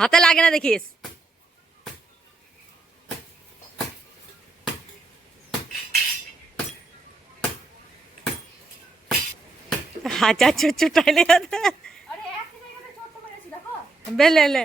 হাতে লাগে না দেখিস। হাজার ছোট ছোট টাইলে বেলে লে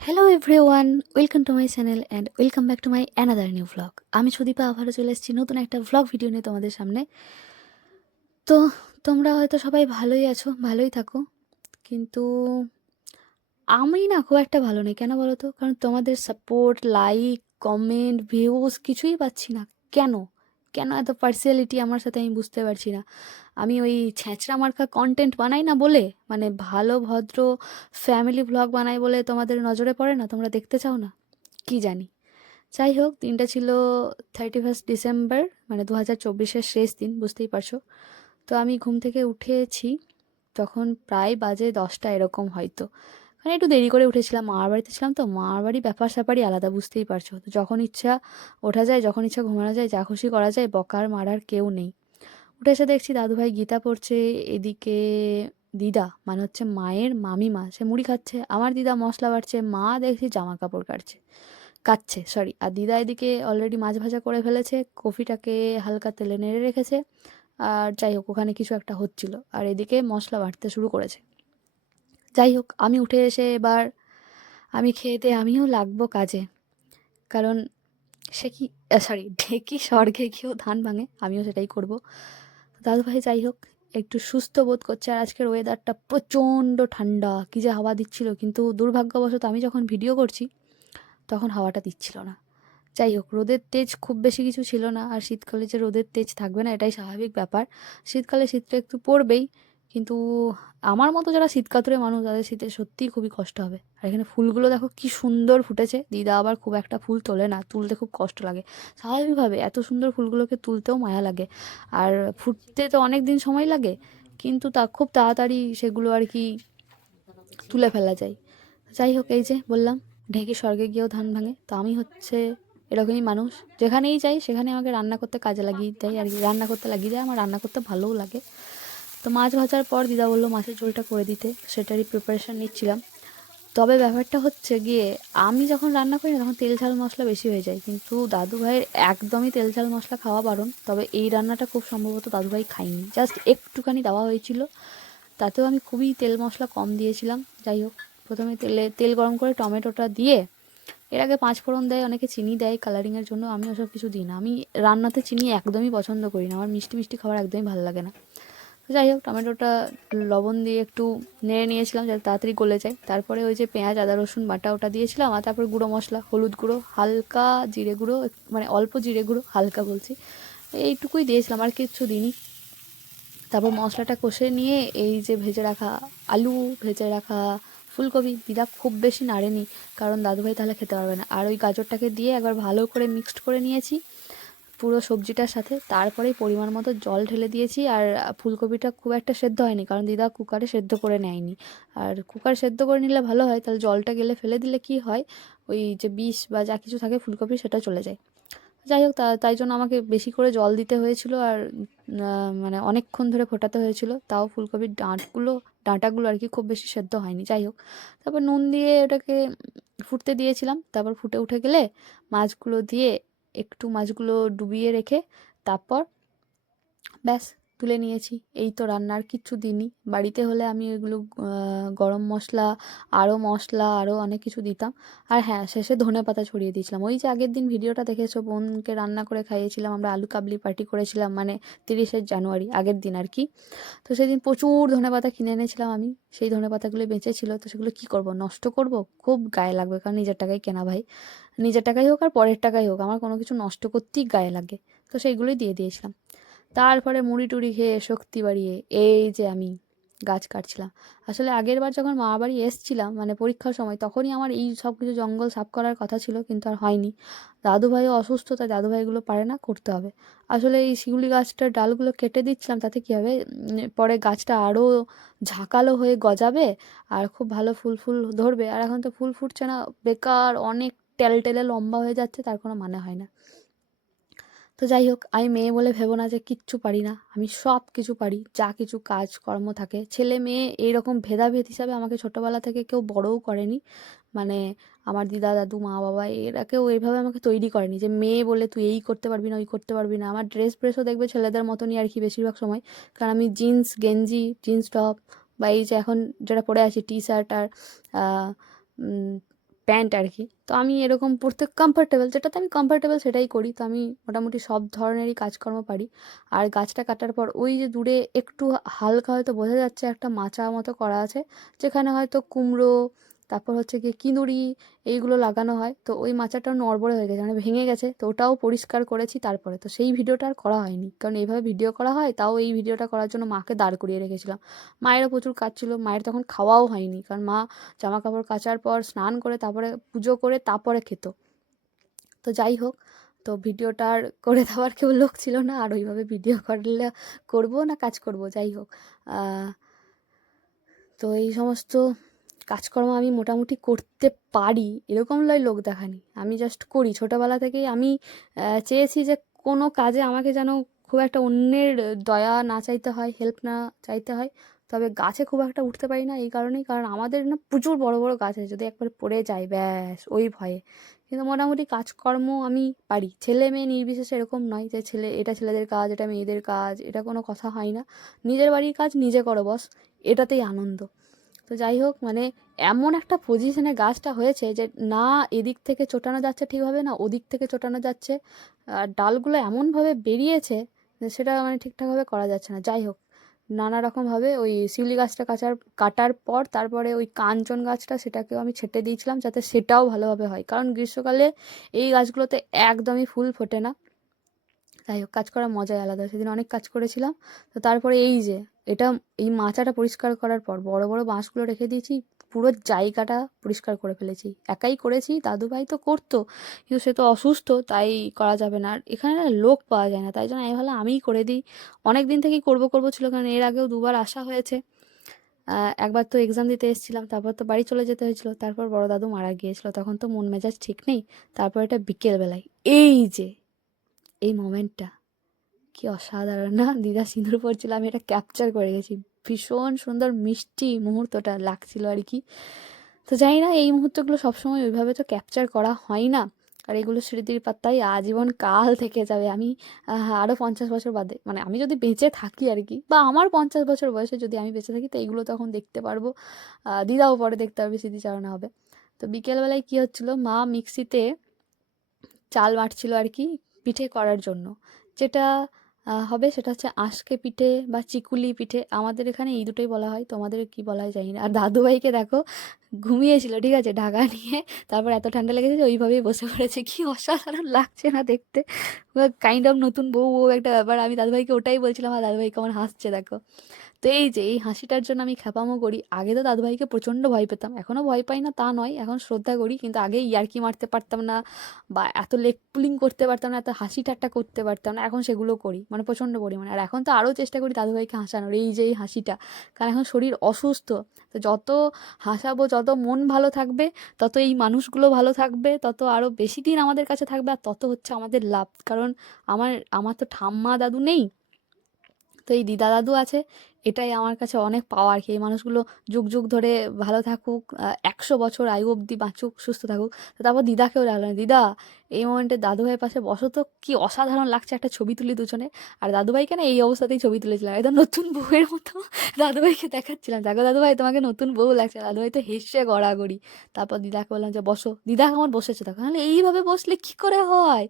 hello everyone, welcome to my channel and welcome back to my another new vlog. আমি সুদীপা আবারও চলে এসেছি নতুন একটা ভ্লগ ভিডিও নিয়ে তোমাদের সামনে। তো তোমরা হয়তো সবাই ভালোই আছো, ভালোই থাকো, কিন্তু আমি না খুব একটা ভালো নেই। কেন বলো তো? কারণ তোমাদের সাপোর্ট, লাইক, কমেন্ট, ভিউজ কিছুই পাচ্ছি না। কেন কেন এত পার্সিয়ালিটি আমার সাথে আমি বুঝতে পারছি না। আমি ওই ছ্যাঁচড়া মার্কা কন্টেন্ট বানাই না বলে, মানে ভালো ভদ্র ফ্যামিলি ভ্লগ বানাই বলে তোমাদের নজরে পড়ে না, তোমরা দেখতে চাও না, কি জানি। যাই হোক, দিনটা ছিল 31 ডিসেম্বর, মানে 2024-এর শেষ দিন, বুঝতেই পারছো। তো আমি ঘুম থেকে উঠেছি তখন প্রায় বাজে 10টা এরকম হয়তো, মানে একটু দেরি করে উঠেছিলাম, মামার বাড়িতে ছিলাম তো। মামার বাড়ি ব্যাপার স্যাপারই আলাদা, বুঝতেই পারছো। তো যখন ইচ্ছা ওঠা যায়, যখন ইচ্ছা ঘুমানো যায়, যা খুশি করা যায়, বকার মারার কেউ নেই। উঠে এসে দেখছি দাদুভাই গীতা পড়ছে, এদিকে দিদা মানে হচ্ছে মায়ের মামিমা সে মুড়ি খাচ্ছে, আমার দিদা মশলা বাটছে, মা দেখছি জামা কাপড় কাচ্ছে সরি, আর দিদা এদিকে অলরেডি মাছ ভাজা করে ফেলেছে, কফিটাকে হালকা তেলে নেড়ে রেখেছে। আর যাই হোক, ওখানে কিছু একটা হচ্ছিল, আর এদিকে মশলা বাটতে শুরু করেছে। যাই হোক, আমি উঠে এসে এবার আমি খেয়ে দিয়ে আমিও লাগবো কাজে, কারণ সে কি, সরি, ঢেকি স্বর্গে গিয়েও ধান ভাঙে, আমিও সেটাই করব। দাদুভাই যাই হোক একটু সুস্থ বোধ করছে, আর আজকের ওয়েদারটা প্রচণ্ড ঠান্ডা, কী যে হাওয়া দিচ্ছিল, কিন্তু দুর্ভাগ্যবশত আমি যখন ভিডিও করছি তখন হাওয়াটা দিচ্ছিল না। যাই হোক, রোদের তেজ খুব বেশি কিছু ছিল না, আর শীতকালে যে রোদের তেজ থাকবে না এটাই স্বাভাবিক ব্যাপার। শীতকালে শীতটা একটু পড়বেই, কিন্তু আমার মতো যারা শীতকাতুরে মানুষ তাদের শীতে সত্যিই খুবই কষ্ট হবে। আর এখানে ফুলগুলো দেখো কি সুন্দর ফুটেছে, দিদা আবার খুব একটা ফুল তোলে না, তুলতে খুব কষ্ট লাগে। স্বাভাবিকভাবে এত সুন্দর ফুলগুলোকে তুলতেও মায়া লাগে, আর ফুটতে তো অনেক দিন সময় লাগে, কিন্তু তা খুব তাড়াতাড়ি সেগুলো আর কি তুলে ফেলা যায়। যাই হোক, এই যে বললাম ঢেকি স্বর্গে গিয়েও ধান ভাঙে, তো আমি হচ্ছে এরকমই মানুষ, যেখানেই যাই সেখানে আমাকে রান্না করতে কাজে লাগিয়ে দেয় আর কি, রান্না করতে লাগিয়ে দেয়, আমার রান্না করতে ভালোও লাগে। তো মাছ ভাজার পর দিদা বললো মাছের ঝোলটা করে দিতে, সেটারই প্রিপারেশান নিচ্ছিলাম। তবে ব্যাপারটা হচ্ছে গিয়ে, আমি যখন রান্না করি না তখন তেল ঝাল মশলা বেশি হয়ে যায়, কিন্তু দাদু ভাইয়ের একদমই তেল ঝাল মশলা খাওয়া বারণ। তবে এই রান্নাটা খুব সম্ভবত দাদু ভাই খাইনি, জাস্ট একটুখানি দেওয়া হয়েছিল, তাতেও আমি খুবই তেল মশলা কম দিয়েছিলাম। যাই হোক, প্রথমে তেল গরম করে টমেটোটা দিয়ে, এর আগে 5 ফোড়ন দেয়, অনেকে চিনি দেয় কালারিংয়ের জন্য, আমি ওসব কিছু দিই না। আমি রান্নাতে চিনি একদমই পছন্দ করি না, আমার মিষ্টি মিষ্টি খাবার একদমই ভালো লাগে না। তো যাই হোক, টমেটোটা লবণ দিয়ে একটু নেড়ে নিয়েছিলাম যাতে তাড়াতাড়ি গলে যায়। তারপরে ওই যে পেঁয়াজ আদা রসুন বাটা ওটা দিয়েছিলাম, আর তারপরে গুঁড়ো মশলা, হলুদ গুঁড়ো, হালকা জিরে গুঁড়ো, মানে অল্প জিরে গুঁড়ো, হালকা বলছি, এইটুকুই দিয়েছিলাম, আর কিচ্ছু দিইনি। তারপর মশলাটা কষে নিয়ে এই যে ভেজে রাখা আলু, ভেজে রাখা ফুলকপি, দিদা খুব বেশি নাড়েনি কারণ দাদুভাই তাহলে খেতে পারবে না, আর ওই গাজরটাকে দিয়ে একবার ভালো করে মিক্সড করে নিয়েছি পুরো সবজিটার সাথে। তারপরেই পরিমাণ মতো জল ঢেলে দিয়েছি, আর ফুলকপিটা খুব একটা সেদ্ধ হয়নি কারণ দিদা কুকারে সেদ্ধ করে নেয়নি। আর কুকার সেদ্ধ করে নিলে ভালো হয়, তাহলে জলটা গেলে ফেলে দিলে কি হয়, ওই যে বিষ বা যা কিছু থাকে ফুলকপি সেটা চলে যায়। যাই হোক, তাই জন্য আমাকে বেশি করে জল দিতে হয়েছিল, আর মানে অনেকক্ষণ ধরে ফোটাতে হয়েছিল, তাও ফুলকপির ডাঁটাগুলো আর কি খুব বেশি সেদ্ধ হয়নি। যাই হোক, তারপর নুন দিয়ে ওটাকে ফুটতে দিয়েছিলাম, তারপর ফুটে উঠে গেলে মাছগুলো দিয়ে একটু মাছগুলো ডুবিয়ে রেখে তারপর ব্যাস তুলে নিয়েছি। এই তো রান্নার কিচ্ছু দিনই, বাড়িতে হলে আমি ওইগুলো গরম মশলা আরও অনেক কিছু দিতাম। আর হ্যাঁ, শেষে ধনেপাতা ছড়িয়ে দিয়েছিলাম। ওই যে আগের দিন ভিডিওটা দেখেছো, বোনকে রান্না করে খাইয়েছিলাম, আমরা আলু কাবলি পার্টি করেছিলাম, মানে 30শে জানুয়ারি আগের দিন আর কি। তো সেদিন প্রচুর ধনেপাতা কিনে এনেছিলাম আমি। সেই ধনেপাতাগুলো বেঁচে ছিল, তো সেগুলো কি করব, নষ্ট করব? খুব গায়ে লাগবে, কারণ নিজের টাকায় কেনা ভাই। নিজের টাকাই হোক আর পরের টাকাই হোক, আমার কোনো কিছু নষ্ট করতেই গায়ে লাগে। তো সেইগুলোই দিয়ে দিয়েছিলাম। তারপরে মুড়ি টুড়ি খেয়ে শক্তি বাড়িয়ে এই যে আমি গাছ কাটছিলাম। আসলে আগের বার যখন মামা বাড়ি এসছিলাম, মানে পরীক্ষার সময়, তখনই আমার এই সব কিছু জঙ্গল সাফ করার কথা ছিল, কিন্তু আর হয়নি। দাদুভাইও অসুস্থ, তাই দাদুভাইগুলো পারে না, করতে হবে। আসলে এই শিউলি গাছটার ডালগুলো কেটে দিচ্ছিলাম, তাতে কী হবে, পরে গাছটা আরও ঝাঁকালো হয়ে গজাবে আর খুব ভালো ফুল ফুল ধরবে। আর এখন তো ফুল ফুটছে না, বেকার অনেক টেলে লম্বা হয়ে যাচ্ছে, তার কোনো মানে হয় না। তো যাই হোক, আমি মেয়ে বলে ভেবো না যে কিচ্ছু পারি না, আমি সব কিছু পারি। যা কিছু কাজকর্ম থাকে, ছেলে মেয়ে এইরকম ভেদাভেদ হিসাবে আমাকে ছোটোবেলা থেকে কেউ বড়ও করেনি। মানে আমার দিদা দাদু মা বাবা এরা কেউ এইভাবে আমাকে তৈরি করেনি যে মেয়ে বলে তুই এই করতে পারবি না ওই করতে পারবি না। আমার ড্রেস ফ্রেসও দেখবে ছেলেদের মতনই আর কি বেশিরভাগ সময়, কারণ আমি জিন্স গেঞ্জি জিন্স টপ বা এই যে এখন যেটা পরে আছি টি শার্ট আর প্যান্ট আর কি, তো আমি এরকম পরতে কমফর্টেবল, যেটাতে আমি কমফর্টেবল সেটাই করি। তো আমি মোটামুটি সব ধরনেরই কাজকর্ম পারি। আর গাছটা কাটার পর ওই যে দূরে একটু হালকা হয়তো বোঝা যাচ্ছে একটা মাচা মতো করা আছে, যেখানে হয়তো কুমড়ো, তারপর হচ্ছে গিয়ে কিঁদুরি, এইগুলো লাগানো হয়। তো ওই মাচাটাও নড়বড়ে হয়ে গেছে, মানে ভেঙে গেছে, তো ওটাও পরিষ্কার করেছি। তারপরে তো সেই ভিডিওটা আর করা হয়নি, কারণ এইভাবে ভিডিও করা হয়, তাও এই ভিডিওটা করার জন্য মাকে দাঁড় করিয়ে রেখেছিলাম। মায়েরও প্রচুর কাজ ছিল, মায়ের তখন খাওয়াও হয়নি, কারণ মা জামা কাপড় কাচার পর স্নান করে তারপরে পুজো করে তারপরে খেত। তো যাই হোক, তো ভিডিওটা আর করে দেওয়ার কেউ লোক ছিল না, আর ওইভাবে ভিডিও করলে করবো না কাজ করব, যাই হোক। তো এই সমস্ত কাজকর্ম আমি মোটামুটি করতে পারি, এরকম নয় লোক দেখানি, আমি জাস্ট করি। ছোটোবেলা থেকেই আমি চেয়েছি যে কোনো কাজে আমাকে যেন খুব একটা অন্যের দয়া না চাইতে হয়, হেল্প না চাইতে হয়। তবে গাছে খুব একটা উঠতে পারি না এই কারণেই, কারণ আমাদের না প্রচুর বড় বড় গাছ আছে, যদি একবার পড়ে যায় ব্যাস ওই ভয়ে। কিন্তু মোটামুটি কাজকর্ম আমি পারি, ছেলে মেয়ে নির্বিশেষে এরকম নয় যে এটা ছেলেদের কাজ এটা মেয়েদের কাজ, এটা কোনো কথা হয় না। নিজের বাড়ির কাজ নিজে করো বস, এটাতেই আনন্দ। তো যাই হোক, মানে এমন একটা পজিশনে গাছটা হয়েছে যে না এদিক থেকে চোটানো যাচ্ছে ঠিকভাবে, না ওদিক থেকে চোটানো যাচ্ছে, আর ডালগুলো এমনভাবে বেরিয়েছে যে সেটা মানে ঠিকঠাকভাবে করা যাচ্ছে না। যাই হোক, নানা রকমভাবে ওই শিউলি গাছটা কাটার পর তারপরে ওই কাঞ্চন গাছটা সেটাকেও আমি ছেটে দিয়েছিলাম, যাতে সেটাও ভালোভাবে হয়, কারণ গ্রীষ্মকালে এই গাছগুলোতে একদমই ফুল ফোটে না। যাই হোক, কাজ করার মজাই আলাদা, সেদিন অনেক কাজ করেছিলাম। তো তারপরে এই যে এটা, এই মাচাটা পরিষ্কার করার পর বড় বড় বাঁশগুলো রেখে দিয়েছি, পুরো জায়গাটা পরিষ্কার করে ফেলেছি, একাই করেছি। দাদুভাই তো করতো, কিন্তু সে তো অসুস্থ, তাই করা যাবে না, আর এখানে না লোক পাওয়া যায় না, তাই জন্য আমি ভাবলাম আমিই করে দিই। অনেক দিন থেকেই করবো ছিল, কারণ এর আগেও দুবার আসা হয়েছে। একবার তো এক্সাম দিতে এসেছিলাম, তারপর তো বাড়ি চলে যেতে হয়েছিল, তারপর বড় দাদু মারা গিয়েছিল, তখন তো মন মেজাজ ঠিক নেই। তারপর এটা বিকেলবেলায় এই যে এই মোমেন্টটা কি অসাধারণ না, দিদা সিঁদুর পড়ছিল, আমি এটা ক্যাপচার করে গেছি। ভীষণ সুন্দর মিষ্টি মুহূর্তটা লাগছিল আর কি। তো জানি না, এই মুহূর্তগুলো সবসময় ওইভাবে তো ক্যাপচার করা হয় না, আর এগুলো স্মৃতির পাতায় আজীবন কাল থেকে যাবে। আমি আরও 50 বছর বাদে, মানে আমি যদি বেঁচে থাকি আর কি, বা আমার 50 বছর বয়সে যদি আমি বেঁচে থাকি, তো এইগুলো তখন দেখতে পারবো, দিদাও পরে দেখতে পারবে, স্মৃতিচারণা হবে। তো বিকেলবেলায় কী হচ্ছিলো, মা মিক্সিতে চাল বাটছিল আর কি পিঠে করার জন্য, যেটা হবে সেটা হচ্ছে আঁশকে পিঠে বা চিকুলি পিঠে, আমাদের এখানে এই দুটোই বলা হয়, তোমাদের কি বলা হয় জানি না। আর দাদুভাইকে দেখো ঘুমিয়েছিল, ঠিক আছে, ঢাকা নিয়ে, তারপর এত ঠান্ডা লেগেছে যে ওইভাবেই বসে পড়েছে, কি অসাধারণ লাগছে না দেখতে, কাইন্ড অফ নতুন বউ বউ একটা ব্যাপার। আমি দাদুভাইকে ওটাই বলছিলাম, আর দাদুভাই কেমন হাসছে দেখো। তো এই যে এই হাসিটার জন্য আমি খ্যাপামো করি। আগে তো দাদুভাইকে প্রচণ্ড ভয় পেতাম, এখনও ভয় পাই না তা নয়, এখন শ্রদ্ধা করি, কিন্তু আগে ইয়ার্কি মারতে পারতাম না, বা এত লেগ পুলিং করতে পারতাম না, এত হাসি ঠাট্টা করতে পারতাম না, এখন সেগুলো করি, মানে প্রচণ্ড পরিমাণে। আর এখন তো আরও চেষ্টা করি দাদুভাইকে হাসানোর, এই যে এই হাসিটা, কারণ এখন শরীর অসুস্থ। তো যত হাসাবো, যত মন ভালো থাকবে, তত এই মানুষগুলো ভালো থাকবে, তত আরও বেশি দিন আমাদের কাছে থাকবে, আর তত হচ্ছে আমাদের লাভ। কারণ আমার তো ঠাম্মা দাদু নেই, তো এই দিদা দাদু আছে, এটাই আমার কাছে অনেক পাওয়া আর কি। এই মানুষগুলো যুগ যুগ ধরে ভালো থাকুক, 100 বছর আয়ু অবধি বাঁচুক, সুস্থ থাকুক। তো তারপর দিদাকেও ডাকলাম, দিদা এই মোমেন্টে দাদুভাইয়ের পাশে বসো তো, কি অসাধারণ লাগছে, একটা ছবি তুলি দুজনে। আর দাদুভাইকে না এই অবস্থাতেই ছবি তুলেছিলাম, একদম নতুন বউয়ের মতো দাদুভাইকে দেখাচ্ছিলাম, দেখো দাদুভাই তোমাকে নতুন বউ লাগছে। দাদুভাই তো হেসে গড়াগড়ি। তারপর দিদাকে বললাম যে বসো, দিদা আমার বসেছে, তখন নাহলে এইভাবে বসলে কি করে হয়,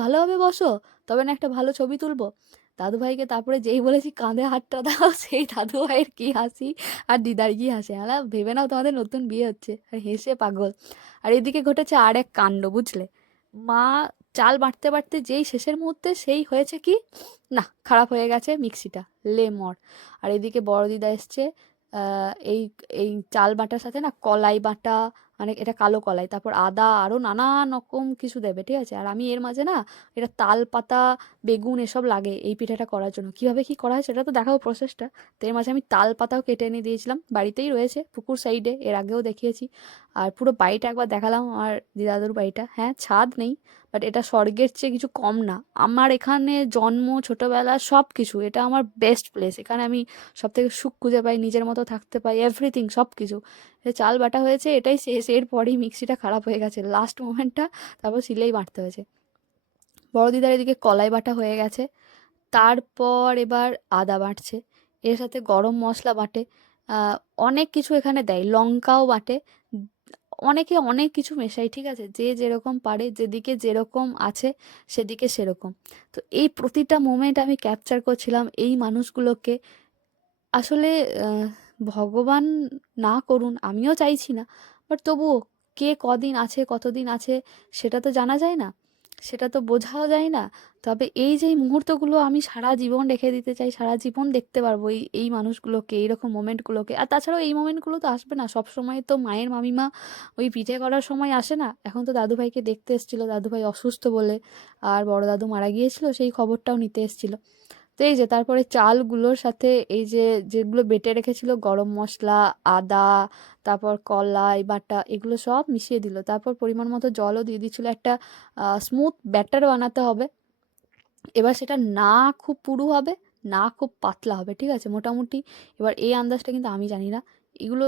ভালোভাবে বসো, তবে না একটা ভালো ছবি তুলবো। দাদুভাইকে তারপরে যেই বলেছি কাঁধে হাতটা দাও, সেই দাদুভাইয়ের কি হাসি আর দিদার কি হাসি, আলা ভেবে নাও তোমাদের নতুন বিয়ে হচ্ছে, আর হেসে পাগল। আর এদিকে ঘটেছে আর এক কাণ্ড, বুঝলে। মা চাল বাটতে বাটতে যেই শেষের মুহূর্তে সেই হয়েছে কি, না খারাপ হয়ে গেছে মিক্সিটা, লে মর। আর এদিকে বড় দিদা এসছে, এই এই চাল বাটার সাথে না কলাই বাটা, মানে এটা কালো কলাই, তারপর আদা, আরও নানান রকম কিছু দেবে, ঠিক আছে। আর আমি এর মাঝে না এটা তাল পাতা, বেগুন এসব লাগে এই পিঠাটা করার জন্য। কিভাবে কি করা হয় সেটা তো দেখাবো প্রসেসটা। তো এর মাঝে আমি তাল পাতাও কেটে এনে দিয়েছিলাম, বাড়িতেই রয়েছে পুকুর সাইডে, এর আগেও দেখিয়েছি। আর পুরো বাড়িটা একবার দেখালাম, আমার দিদাদুর বাড়িটা। হ্যাঁ, ছাদ নেই, বাট এটা স্বর্গের চেয়ে কিছু কম না। আমার এখানে জন্ম, ছোটোবেলা, সব কিছু, এটা আমার বেস্ট প্লেস। এখানে আমি সব থেকে সুখ খুঁজে পাই, নিজের মতো থাকতে পাই, এভরিথিং, সব কিছু। চাল বাটা হয়েছে, এটাই শেষ। এরপরেই মিক্সিটা খারাপ হয়ে গেছে, লাস্ট মোমেন্টটা, তারপর সিলেই বাটতে হয়েছে। বড় দিদার এদিকে কলাই বাটা হয়ে গেছে, তারপর এবার আদা বাটছে, এর সাথে গরম মশলা বাটে, অনেক কিছু এখানে দেয়, লঙ্কাও বাটে, উম, অনেকে অনেক কিছু মেশায়, ঠিক আছে, যে যেরকম পারে, যেদিকে যেরকম আছে সেদিকে সেরকম। তো এই প্রতিটা মোমেন্ট আমি ক্যাপচার করছিলাম এই মানুষগুলোকে। আসলে আহ, ভগবান না করুন, আমিও চাইছি না, বাট তবুও কে কদিন আছে, কতদিন আছে, সেটা তো জানা যায় না, সেটা তো বোঝাও যায় না। তবে এই যে এই মুহূর্তগুলো আমি সারা জীবন রেখে দিতে চাই, সারা জীবন দেখতে পারবো এই এই মানুষগুলোকে, এইরকম মোমেন্টগুলোকে। আর তাছাড়াও এই মোমেন্টগুলো তো আসবে না সব সময়, তো মায়ের মামিমা ওই পিঠে করার সময় আসে না। এখন তো দাদুভাইকে দেখতে এসেছিলো, দাদুভাই অসুস্থ বলে, আর বড় দাদু মারা গিয়েছিল, সেই খবরটাও নিতে এসেছিলো। তো এই যে তারপরে চালগুলোর সাথে এই যে যেগুলো বেটে রেখেছিল, গরম মশলা, আদা, তারপর কলাই বাটা, এগুলো সব মিশিয়ে দিল। তারপর পরিমাণ মতো জলও দিয়ে দিচ্ছিল, একটা স্মুথ ব্যাটার বানাতে হবে। এবার সেটা না খুব পুরু হবে, না খুব পাতলা হবে, ঠিক আছে, মোটামুটি। এবার এই আন্দাজটা কিন্তু আমি জানি না, এগুলো,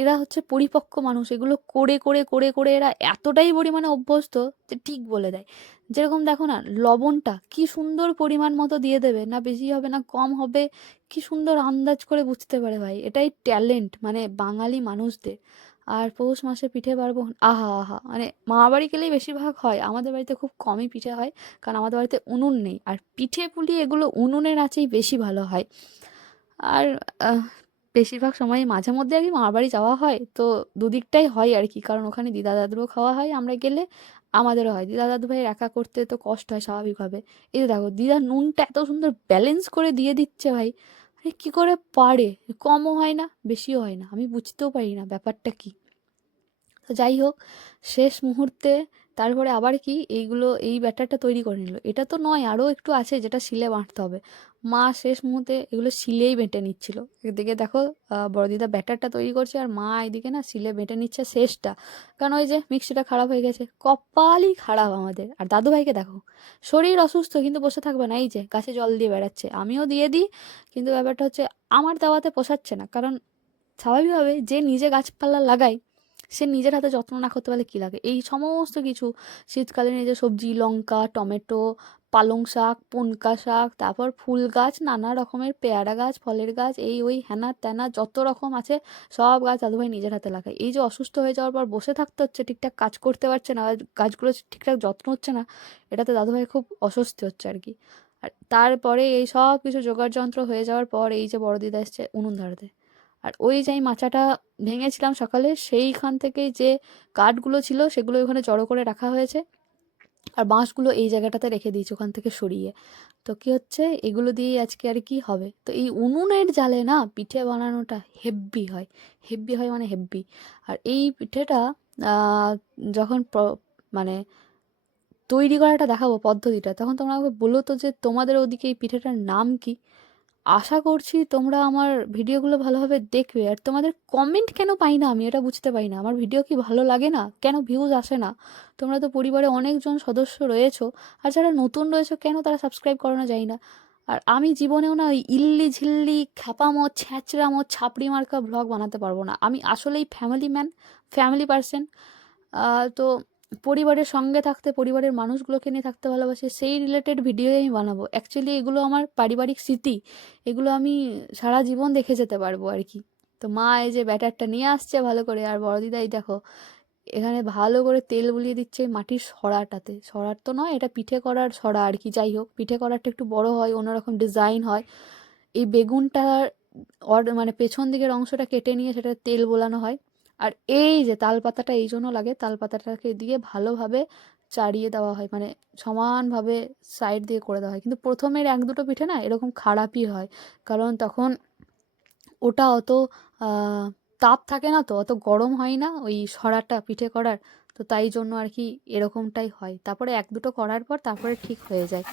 এরা হচ্ছে পরিপক্ক মানুষ, এগুলো করে করে করে করে এরা এতটাই পরিমাণে অভ্যস্ত যে ঠিক বলে দেয়। যেরকম দেখো না, লবণটা কি সুন্দর পরিমাণ মতো দিয়ে দেবে, না বেশি হবে না কম হবে, কি সুন্দর আন্দাজ করে বুঝতে পারে ভাই, এটাই ট্যালেন্ট মানে বাঙালি মানুষদের। আর পৌষ মাসে পিঠে পার্বণ, আহা আহা, মানে মামা বাড়ি গেলেই বেশিরভাগ হয়, আমাদের বাড়িতে খুব কমই পিঠে হয়, কারণ আমাদের বাড়িতে উনুন নেই। আর পিঠে পুলি এগুলো উনুনের আঁচেই বেশি ভালো হয়। আর আহ, বেশিরভাগ সময় মাঝে মধ্যে আর কি মামার বাড়ি যাওয়া হয়, তো দুদিকটাই হয় আর কি, কারণ ওখানে দিদা দাদুরও খাওয়া হয়, আমরা গেলে আমাদেরও হয়। দিদা দাদু ভাইয়ের একা করতে তো কষ্ট হয় স্বাভাবিকভাবে। এই যে দেখো দিদা নুনটা এত সুন্দর ব্যালেন্স করে দিয়ে দিচ্ছে ভাই, মানে কী করে পারে, কমও হয় না বেশিও হয় না, আমি বুঝতেও পারি না ব্যাপারটা কী। তো যাই হোক, শেষ মুহূর্তে তারপরে আবার কি এইগুলো, এই ব্যাটারটা তৈরি করে নিল। এটা তো নয়, আরও একটু আছে যেটা শিলে বাটতে হবে। মা শেষ মুহূর্তে এগুলো শিলেই বেটে নিচ্ছিল। এদিকে দেখো বড় দিদা ব্যাটারটা তৈরি করছে, আর মা এদিকে না শিলে বেটে নিচ্ছে শেষটা, কারণ ওই যে মিক্সিটা খারাপ হয়ে গেছে, কপালই খারাপ আমাদের। আর দাদুভাইকে দেখো, শরীর অসুস্থ কিন্তু বসে থাকবে না, এই যে গাছে জল দিয়ে বেড়াচ্ছে, আমিও দিয়ে দিই, কিন্তু ব্যাপারটা হচ্ছে আমার দেওয়াতে পোষাচ্ছে না, কারণ স্বাভাবিকভাবে যে নিজে গাছপালা লাগায় সে নিজের হাতে যত্ন না করতে পারলে কী লাগে। এই সমস্ত কিছু শীতকালীন এই যে সবজি, লঙ্কা, টমেটো, পালং শাক, পুনকা শাক, তারপর ফুল গাছ, নানা রকমের পেয়ারা গাছ, ফলের গাছ, এই ওই হ্যানা ত্যানা যত রকম আছে সব গাছ দাদুভাই নিজের হাতে লাগায়। এই যে অসুস্থ হয়ে যাওয়ার পর বসে থাকতে হচ্ছে, ঠিকঠাক কাজ করতে পারছে না, আর গাছগুলো ঠিকঠাক যত্ন হচ্ছে না, এটাতে দাদুভাই খুব অস্বস্তি হচ্ছে আর কি। আর তারপরে এই সব কিছু জোগাড় যন্ত্র হয়ে যাওয়ার পর এই যে বড় দিদা এসছে উনুন ধরাতে। আর ওই যে আমি মাচাটা ভেঙেছিলাম সকালে, সেইখান থেকে যে কাঠগুলো ছিল সেগুলো ওখানে জড়ো করে রাখা হয়েছে, আর বাঁশগুলো এই জায়গাটাতে রেখে দিয়েছি ওখান থেকে সরিয়ে। তো কি হচ্ছে, এগুলো দিয়েই আজকে আর কি হবে। তো এই উনুনের জালে না পিঠে বানানোটা হেব্বি হয়, হেব্বি হয় মানে হেব্বি। আর এই পিঠেটা আহ, যখন মানে তৈরি করাটা দেখাবো পদ্ধতিটা, তখন তোমরা আমাকে বলো তো যে তোমাদের ওদিকে এই পিঠেটার নাম কি। আশা করছি তোমরা আমার ভিডিওগুলো ভালোভাবে দেখবে। আর তোমাদের কমেন্ট কেন পাই না আমি এটা বুঝতে পারি না, আমার ভিডিও কি ভালো লাগে না, কেন ভিউজ আসে না। তোমরা তো পরিবারে অনেকজন সদস্য রয়েছো, আর যারা নতুন রয়েছো কেন তারা সাবস্ক্রাইব করো না জানি না। আর আমি জীবনেও না ওই ইল্লি ঝিল্লি খ্যাপামো ছ্যাঁচড়ামো ছাপড়ি মার্কা ভ্লগ বানাতে পারবো না। আমি আসলেই ফ্যামিলি পার্সন। তো পরিবারের সঙ্গে থাকতে, পরিবারের মানুষগুলোকে নিয়ে থাকতে ভালোবাসি, সেই রিলেটেড ভিডিওই আমি বানাবো। অ্যাকচুয়ালি এগুলো আমার পারিবারিক স্মৃতি, এগুলো আমি সারা জীবন দেখে যেতে পারবো আর কি। তো মা এই যে ব্যাটারটা নিয়ে আসছে ভালো করে, আর বড় দিদাই দেখো এখানে ভালো করে তেল বুলিয়ে দিচ্ছে মাটির সরাটাতে। সরার তো নয়, এটা পিঠে করার সরা আর কি। যাই হোক, পিঠে করারটা একটু বড় হয়, অন্যরকম ডিজাইন হয়। এই বেগুনটার মানে পেছন দিকের অংশটা কেটে নিয়ে সেটা তেল বোলানো হয়। আর এই যে তাল পাতাটা এই জন্য লাগে, তাল পাতাটাকে দিয়ে ভালোভাবে চাড়িয়ে দেওয়া হয়, মানে সমানভাবে সাইড দিয়ে করে দেওয়া হয়। কিন্তু প্রথমের এক দুটো পিঠে না এরকম খারাপই হয়, কারণ তখন ওটা অত তাপ থাকে না, তো অত গরম হয় না ওই সরাটা পিঠে করার। তো তাই জন্য আর কি এরকমটাই হয়। তারপরে এক দুটো করার পর তারপরে ঠিক হয়ে যায়।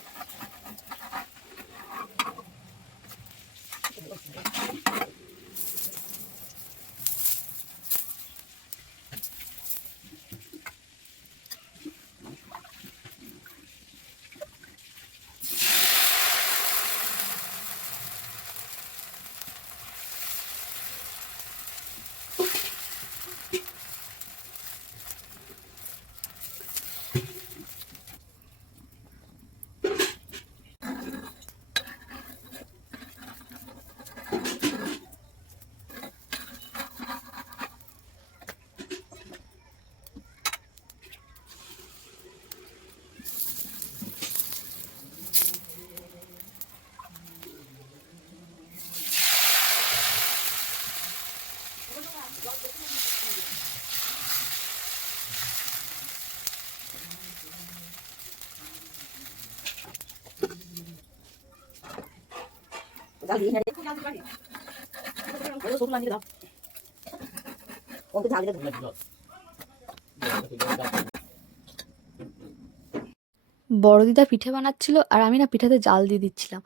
বড় দিদা পিঠে বানাচ্ছিল আর আমি না পিঠাতে জাল দিয়ে দিচ্ছিলাম।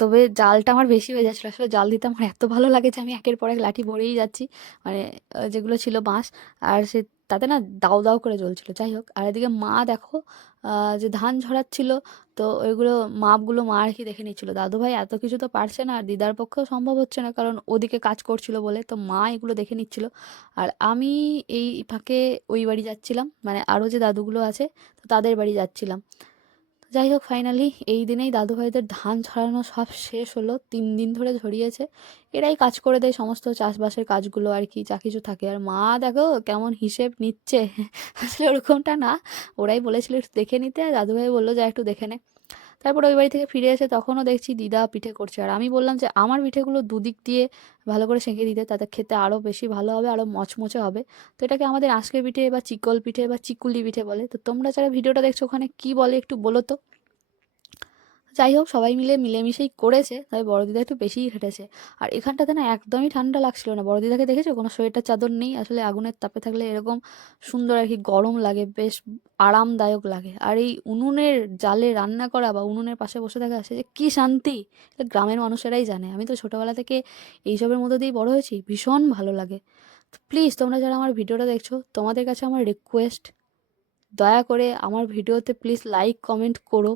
তবে জালটা আমার বেশি হয়ে যাচ্ছিলো। আসলে জাল দিতে আমার এত ভালো লাগে যে আমি একের পর এক লাঠি ভরেই যাচ্ছি, মানে যেগুলো ছিল বাঁশ, আর সে তাতে না দাউ দাউ করে জ্বলছিল। যাই হোক, আর এদিকে মা দেখো যে ধান ঝরাচ্ছিল, তো ওইগুলো মাপগুলো মা আর কি দেখে নিচ্ছিল। দাদু ভাই এত কিছু তো পারছে না, আর দিদার পক্ষেও সম্ভব হচ্ছে না, কারণ ওদিকে কাজ করছিল বলে। তো মা এগুলো দেখে নিচ্ছিল, আর আমি এই ফাঁকে ওই বাড়ি যাচ্ছিলাম, মানে আরও যে দাদুগুলো আছে তো তাদের বাড়ি যাচ্ছিলাম। যাই হোক, ফাইনালি এই দিনেই দাদু ভাইদের ধান ছড়ানো সব শেষ হলো। 3 দিন ধরে ঝরিয়েছে। এরাই কাজ করে দেয় সমস্ত চাষবাসের কাজগুলো আর কি, যা কিছু থাকে। আর মা দেখো কেমন হিসেব নিচ্ছে। আসলে ওরকমটা না, ওরাই বলেছিল একটু দেখে নিতে, আর দাদু ভাই বললো যা একটু দেখে নে। তারপর ওই বাড়ি থেকে ফিরে এসে তখনও দেখছি দিদা পিঠে করছে, আর আমি বললাম যে আমার পিঠেগুলো দুদিক দিয়ে ভালো করে সেঁকে দিতে, তাতে খেতে আরও বেশি ভালো হবে, আরও মচমচে হবে। তো এটাকে আমাদের আঁশকে পিঠে বা চিকল পিঠে বা চিকুলি পিঠে বলে। তো তোমরা যারা ভিডিওটা দেখছো ওখানে কি বলে একটু বলো তো। যাই হোক, সবাই মিলে মিলেমিশেই করেছে, তাই বড় দিদা একটু বেশিই খেটেছে। আর এখানটাতে না একদমই ঠান্ডা লাগছিল না। বড় দিদাকে দেখেছো, কোনো সোয়েটার চাদর নেই। আসলে আগুনের তাপে থাকলে এরকম সুন্দর আর কি গরম লাগে, বেশ আরামদায়ক লাগে। আর এই উনুনের জালে রান্না করা বা উনুনের পাশে বসে থাকা, সে যে কী শান্তি, এটা গ্রামের মানুষেরাই জানে। আমি তো ছোটোবেলা থেকে এইসবের মধ্যে দিয়েই বড় হয়েছি, ভীষণ ভালো লাগে। তো প্লিজ তোমরা যারা আমার ভিডিওটা দেখছো, তোমাদের কাছে আমার রিকোয়েস্ট, দয়া করে আমার ভিডিওতে প্লিজ লাইক কমেন্ট করো।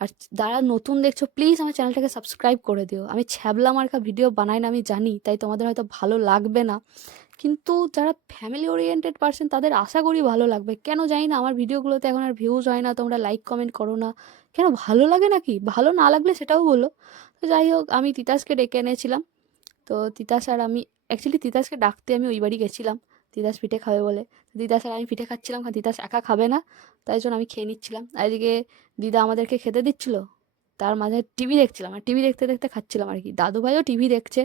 আর যারা নতুন দেখছো প্লিজ আমার চ্যানেলটাকে সাবস্ক্রাইব করে দিও। আমি ছ্যাবলা মার্কা ভিডিও বানাই না, আমি জানি, তাই তোমাদের হয়তো ভালো লাগবে না, কিন্তু যারা ফ্যামিলি ওরিয়েন্টেড পার্সন তাদের আশা করি ভালো লাগবে। কেন জানি না আমার ভিডিওগুলোতে এখন আর ভিউজ হয় না, তোমরা লাইক কমেন্ট করো না কেন? ভালো লাগে নাকি? ভালো না লাগলে সেটাও বলো। তো যাই হোক, আমি তিতাসকে ডেকে এনেছিলাম। তো তিতাস আর আমি, অ্যাকচুয়ালি তিতাসকে ডাকতে আমি ওই বাড়ি গেছিলাম, তিতাস পিঠে খাবে বলে। তিতাস আর আমি পিঠে খাচ্ছিলাম, কারণ তিতাস একা খাবে না, তাই জন্য আমি খেয়ে নিচ্ছিলাম। আর এদিকে দিদা আমাদেরকে খেতে দিচ্ছিল, তার মাঝে টিভি দেখছিলাম, আর টিভি দেখতে দেখতে খাচ্ছিলাম আর কি। দাদু ভাইও টিভি দেখছে,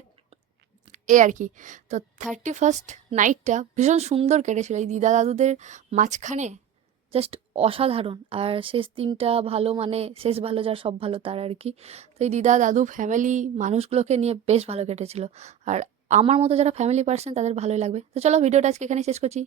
এই আর কি। তো 31st নাইটটা ভীষণ সুন্দর কেটেছিল এই দিদা দাদুদের মাঝখানে, জাস্ট অসাধারণ। আর শেষ দিনটা ভালো, মানে শেষ ভালো যার সব ভালো তার আর কি। তো এই দিদা দাদু ফ্যামিলি মানুষগুলোকে নিয়ে বেশ ভালো কেটেছিল। আর আমার মতো যারা ফ্যামিলি পার্সন তাদের ভালোই লাগবে। তো চলো, ভিডিওটা আজকে এখানে শেষ করছি।